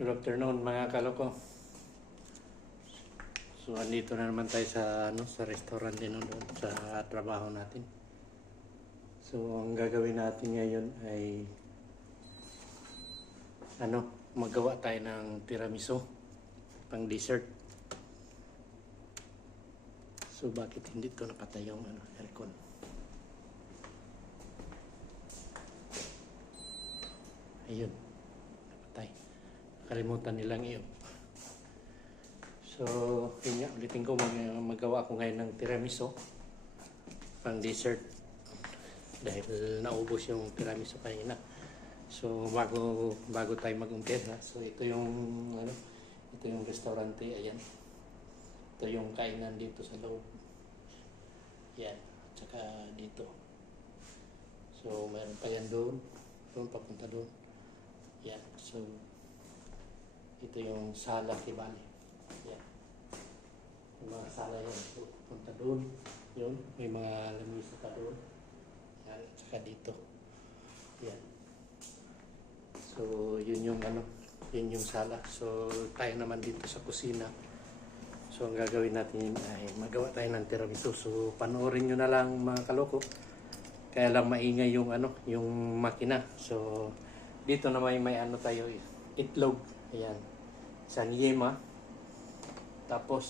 Good afternoon mga kaloko. So andito na naman tayo sa restaurant din doon sa trabaho natin. So ang gagawin natin ngayon ay magawa tayo ng tiramisu pang dessert. So bakit hindi to napatay yung aircon? Ayun. Napatay. Kalimutan nilang iyo. So, yun nga, ulitin ko magawa ko ngayon ng tiramisu pang dessert dahil naubos yung tiramisu kanina. So, bago tayo mag-umpisa, so ito yung restaurante, ayan. Ito yung kainan dito sa loob. Yan, at saka dito. So, mayroon pa yan doon papunta doon. Yan, so ito yung sala Kibali. Yan. Yung mga sala yan. So, punta doon. Yun. May mga lamisa pa doon. Yan. At saka dito. Yan. So, yun yung yun yung sala. So, tayo naman dito sa kusina. So, ang gagawin natin ay magawa tayo ng tiramisu. So, panoorin nyo na lang mga kaloko. Kaya lang maingay yung yung makina. So, dito na may tayo itlog. Ayan. Isang yema. Tapos,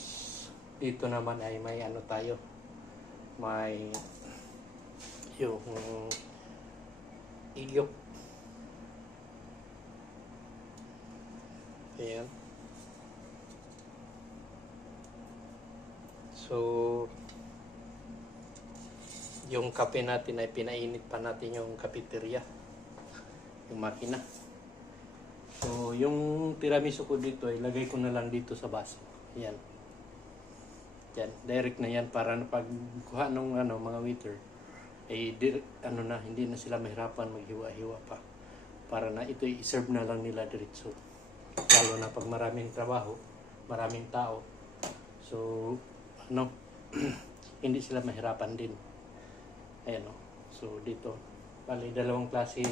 dito naman ay may tayo. May yung igyok. Ayan. So, yung kape natin ay pinainit pa natin yung cafeteria. Yung makina. So, yung tiramisu ko dito, ilagay ko na lang dito sa baso. Yan. Yan. Direct na yan para na pagkuha ng mga waiter, eh, hindi na sila mahirapan maghiwa-hiwa pa. Para na ito i-serve na lang nila diretso. Lalo na pag maraming trabaho, maraming tao. So, hindi sila mahirapan din. Ayan o. So, dito. Bali, dalawang klase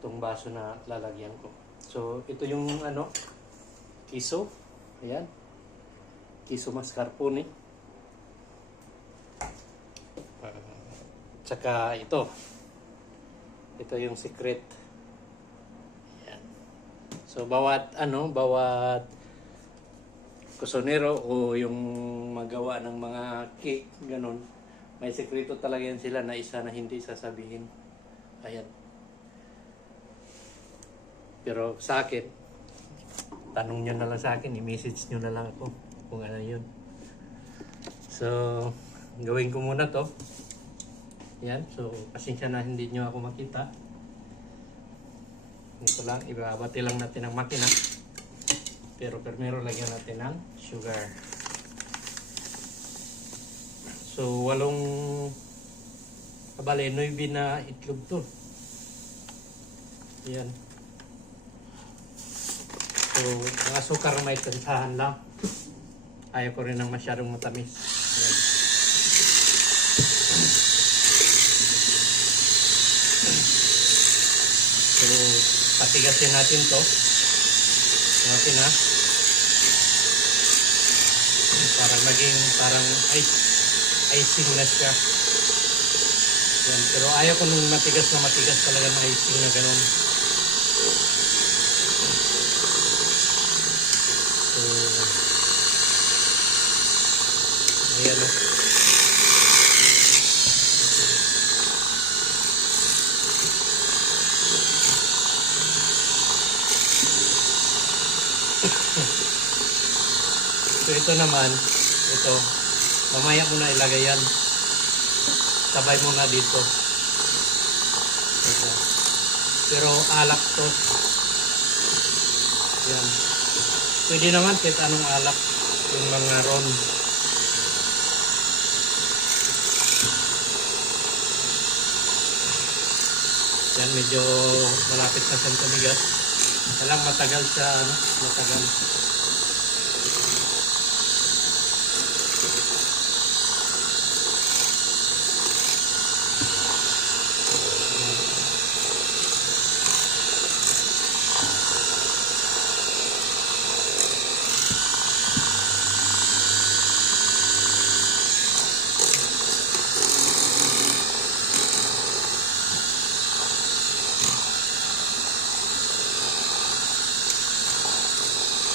itong baso na lalagyan ko. So, ito yung kiso. Ayan. Kiso mascarpone. Tsaka ito. Ito yung secret. Ayan. So, bawat kusonero o yung magawa ng mga cake, ganun, may sekreto talaga yan sila na isa na hindi sasabihin. Ayan. Pero sa akin, tanong nyo na lang sa akin, i-message nyo na lang ako kung ano yun. So, gawin ko muna to. Yan. So, pasensya na hindi nyo ako makita. Ito lang, ibabati lang natin ang makina. Pero primero lagyan natin ng sugar. So, 9 na itlog to. Yan. So, ang asukar may tansahan lang. Ayaw ko rin ng masyadong matamis. Yan. So, patigasin natin to. Natin ha. Para maging parang icing na siya. Yan. Pero ayaw ko nung matigas talaga na icing na ganun. So, ayan o. So, ito naman, mamaya mo na ilagay yan. Sabay mo na dito. Ito. Pero alak to. Yan. Pwede naman kahit anong alak. Yung mga ron. Yan, medyo malapit na siyang tumigas. Kailang matagal siya, matagal.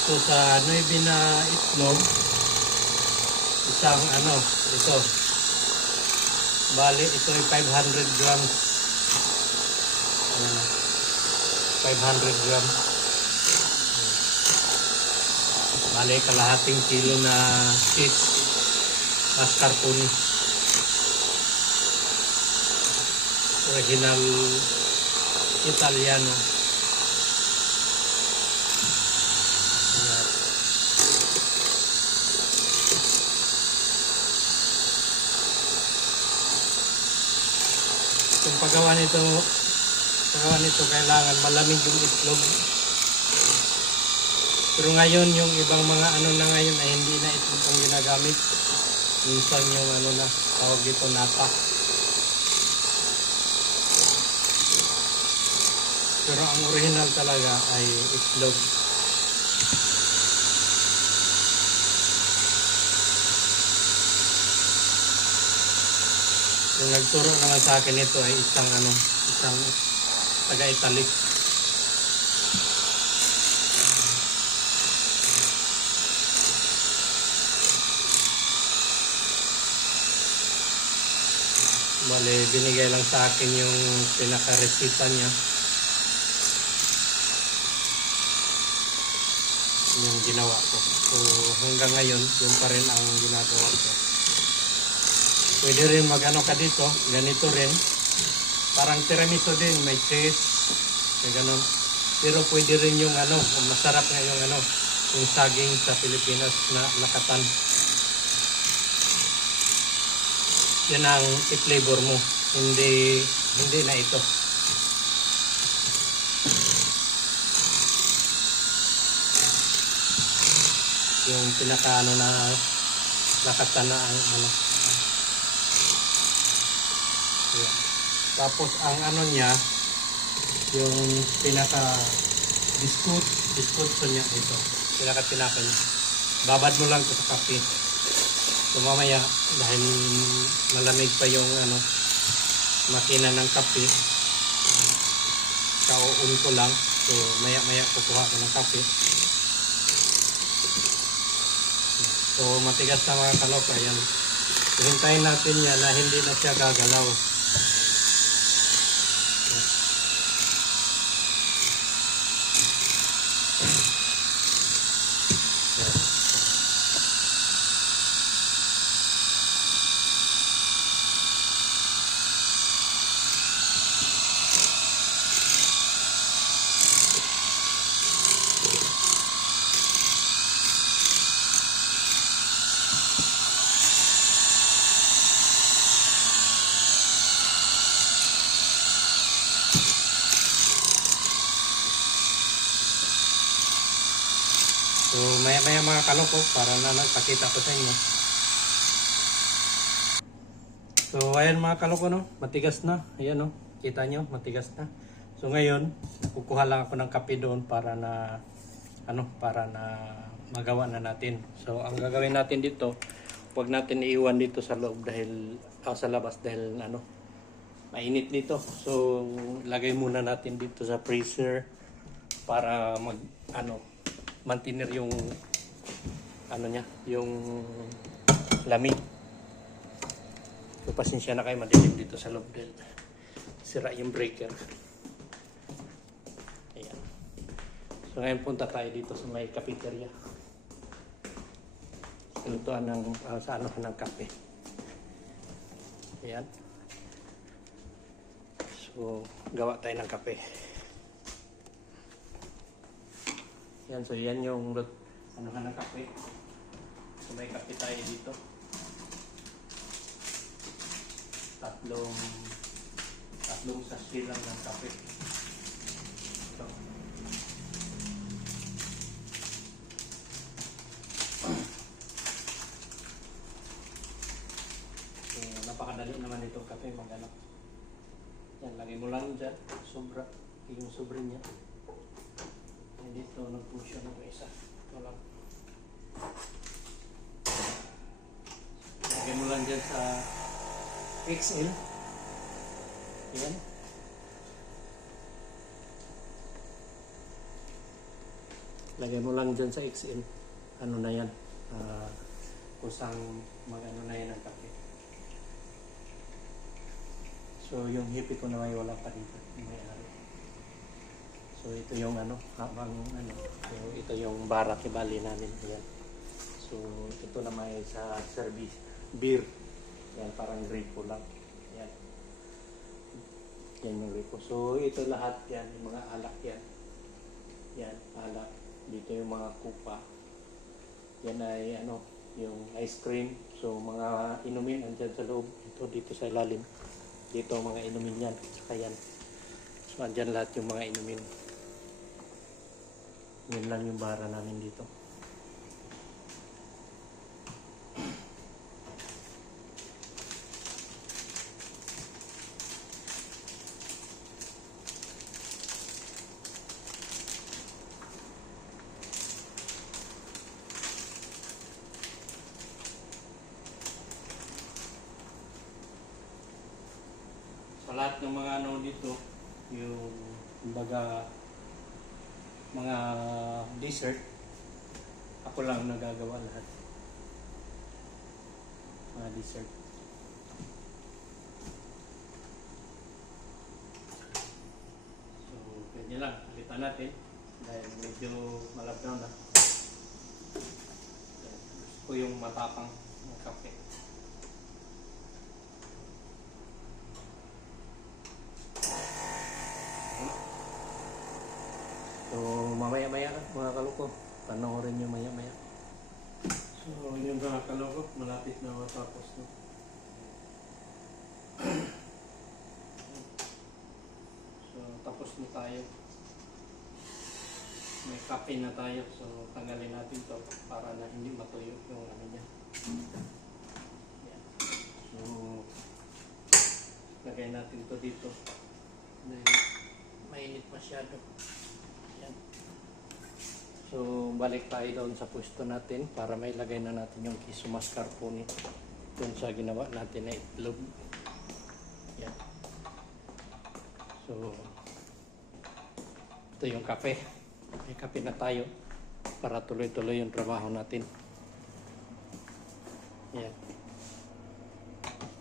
So sa 9 na itlog, isang ito. Bali, ito ay 500 grams. 500 grams. Bali, kalahating kilo na cheese. Mascarpone. Original Italiano. Ayan. Yung paggawa nito kailangan malamig yung itlog. Pero ngayon yung ibang mga na ngayon ay hindi na itlog ang ginagamit. Minsan yung tawag dito nata. Pero ang original talaga ay itlog. Yung nagturo naman sa akin ito ay isang taga-Italy. Bale, binigay lang sa akin yung pinaka-resita niya. Yung ginawa ko. So, hanggang ngayon, yun pa rin ang ginagawa ko. Pwede rin ka dito, ganito rin. Parang tiramisu din, may cheese, may ganon. Pero pwede rin yung masarap nga yung saging sa Pilipinas na lakatan. Yan ang i-flavor mo, hindi na ito. Yung pinaka na lakatan na ang Ayan. Tapos ang niya, yung pinaka biscuit niya ito. Pinaka niya. Babad mo lang ito sa kape. So mamaya, dahil malamig pa yung makina ng kape, kauun ko lang. So maya kukuha ko ng kape. So matigas na mga kalok. Ayan. Hintayin natin yan na hindi na siya gagalaw. So maya mga kaloko para na pakita ko sa inyo. So ayan mga kaloko matigas na. Ayan kita nyo matigas na. So ngayon kukuha lang ako ng kape doon para na magawa na natin. So ang gagawin natin dito, huwag natin iiwan dito sa loob dahil sa labas dahil mainit dito. So lagay muna natin dito sa freezer para mantinir yung yung lamig. So pasensya na kayo, madilim dito sa loob dahil sira yung breaker. Ayan. So ngayon punta tayo dito sa may cafeteria. Lutuan ng ng kape. Ayan. So gawa tayo ng kape. Yan, so yan yung ng kape. So may kape tayo dito. Tatlong sachet lang ng kape. Ito. So, napakadali naman itong kape, maghanap. Yan, lagay mo lang dyan. Sobra. Yung sobre niya. Dito nag-push yung isa. Ito lang. Lagay mo lang dyan sa XL. Ayan. Lagay mo lang dyan sa XL. Ano na yan? Kusang mag-ano na yan ang kape. So yung hippie ko na may wala pa dito. May ari. So ito yung ano, habang ano, so, ito yung barak ibali namin. Ayan. So ito na may sa service beer. Yan parang gripo lang. Yan. Yan yung gripo. So ito lahat yan, yung mga alak yan. Yan, alak. Dito yung mga kupa. Yan ay ano, yung ice cream. So mga inumin andyan sa loob. Ito dito sa ilalim. Dito mga inumin yan. Saka yan. So andyan lahat yung mga inumin. Yan lang yung bara namin dito. Sa lahat ng mga ano dito, yung kumbaga mga dessert, ako lang nagagawa lahat. Mga dessert. So, pwede lang. Alitan natin. Dahil medyo malabnaw na. Gusto ko yung matapang ng kape. So, mamaya-maya mga kaloko. Panoorin nyo maya-maya. So, yung mga kaloko, malapit na matapos. No? So, tapos na tayo. May kape na tayo. So, tanggalin natin to para na hindi matuyo yung ano niya. Yan. So, lagay natin to dito. Dahil mainit masyado. So, balik tayo doon sa pwesto natin para may lagay na natin yung queso mascarpone doon sa ginawa natin na itlog. Yan. So, ito yung kape. May kape na tayo para tuloy-tuloy yung trabaho natin. Yan.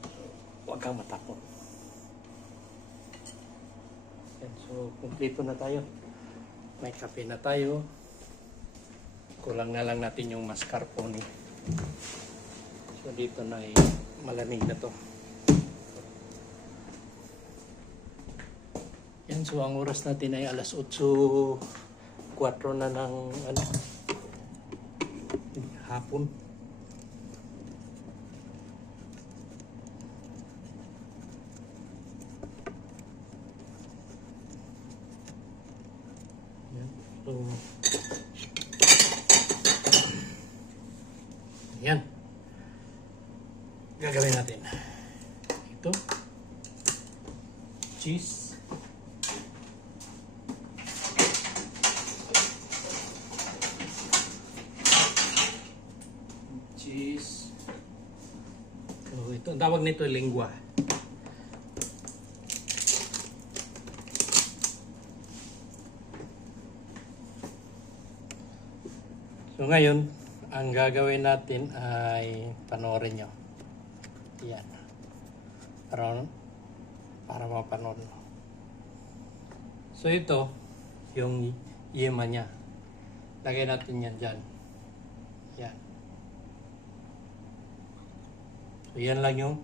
So, huwag kang matapon. Yan. So, kumpleto na tayo. May kape na tayo. Kulang na lang natin yung mascarpone. So dito na ay malamig na to. Yan, so ang oras natin ay alas 8:04 na ng ano, hapon. Yan, so yan. Gagawin natin. Ito. Cheese. Cheese. So, ito. Ang tawag nito lingua. So, ngayon, ang gagawin natin ay panoorin nyo. Yan. Para mapanood. So ito, yung yema niya. Lagay natin yan dyan. Yan. So yan lang yung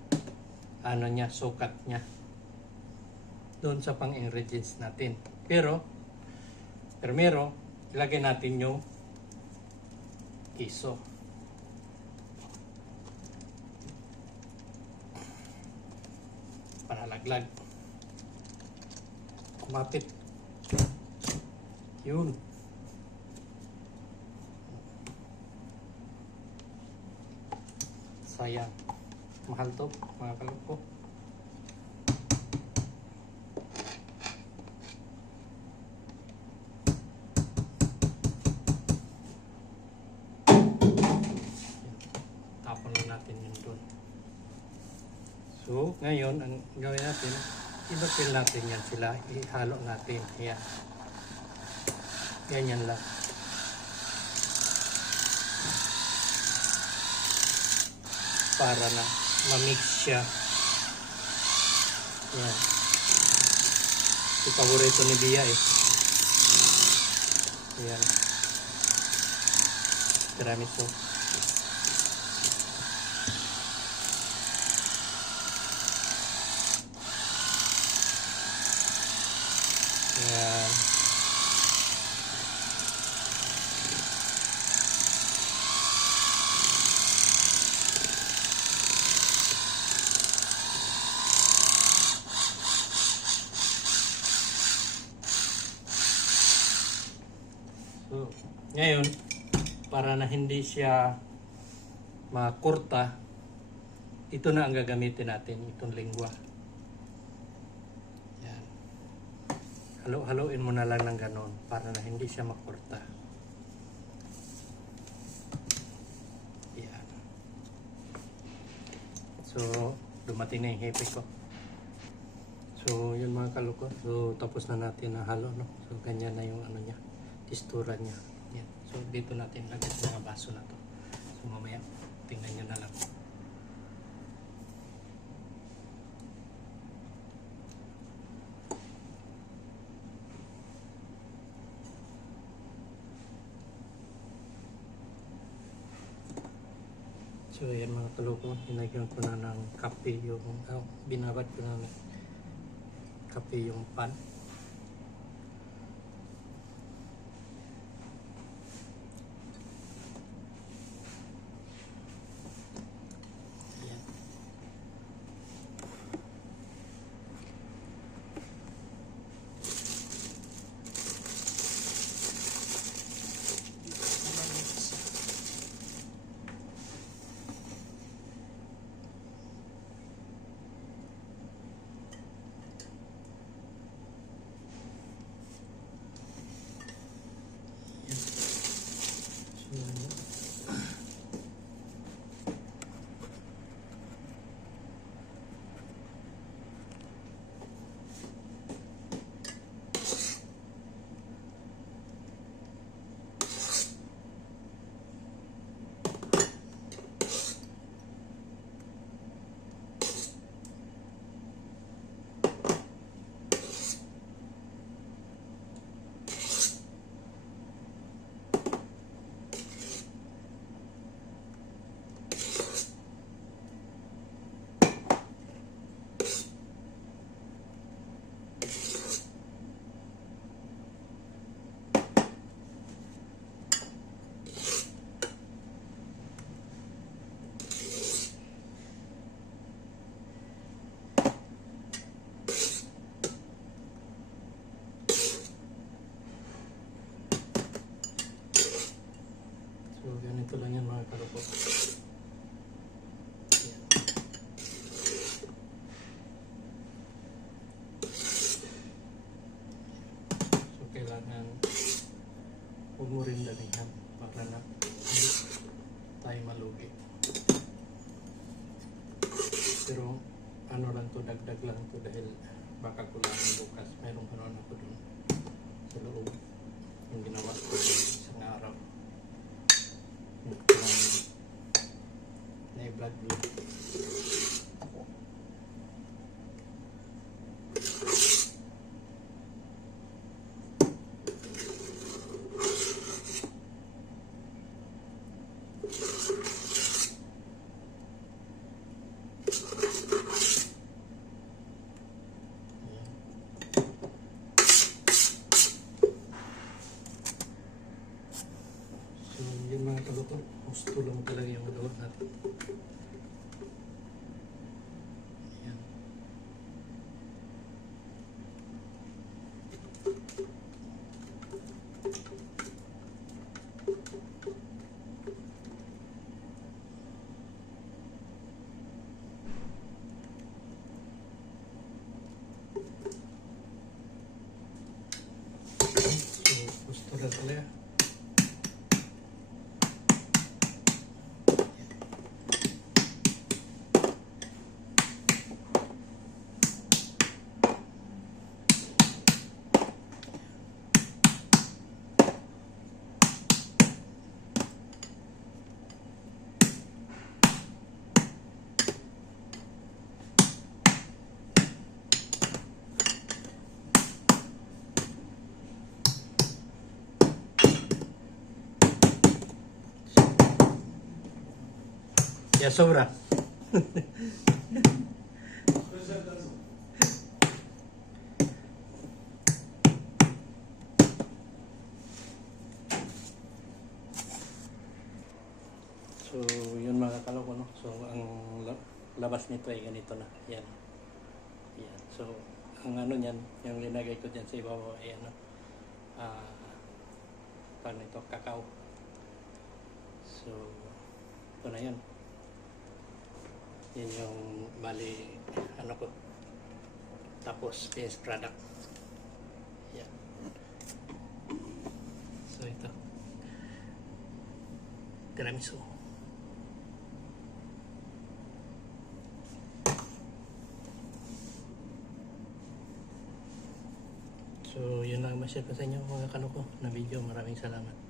ano niya, sukat niya. Doon sa pang-ingredients natin. Pero, primero, ilagay natin yung queso. Panalaglag. Kumapit. Yun. Sayang. Mahal to, mga kaloko. So, ngayon, ang gawin natin, ilapil natin yan sila, ihalo natin. Yan. Ganyan lang. para na ma-mix siya. Yan. Ito paborito ni Bia eh. Yan. Tiramisu. Yan. So, ngayon, para na hindi siya makurta, ito na ang gagamitin natin, itong lingwa. Yan. Halo-haloin mo na lang ng ganon para na hindi siya makurta. Yan. So, dumating na yung hepe ko. So, yun mga kaloko. So, tapos na natin na halo, no? So, ganyan na yung ano niya. Textura niya. Yan. So dito natin lagay sa mga baso na to. So mamaya tingnan nyo na lang. So ayan mga kaloko, hinagyan ko na ng kape yung binabad ko na ng kape yung pan. So ganito lang yan mga kaloko. So kailangan huwag mo rin dalihan para na hindi tayo malugi. Pero ano lang to, dagdag lang to dahil baka kulangan bukas. Mayroong kanon ako dun sa loob yung ginawa ko isang araw. Na blood blue. So yun mga kaloko, gusto lang talaga yung magawa natin. Ayan. So gusto lang talaga. Kaya sobra. So, yun mga kaloko, no? So, ang labas nito ay ganito na. Yan. Yan. So, ang ano niyan, yung linagay ko dyan sa ibabaw ay ano, paano ito, kakao. So, ito na yun. Yan yung bali, ano ko. Tapos, finished product. Yan. So, ito. Tiramisu. So, yun lang ma-share ko sa inyo mga kanoko na video. Maraming salamat.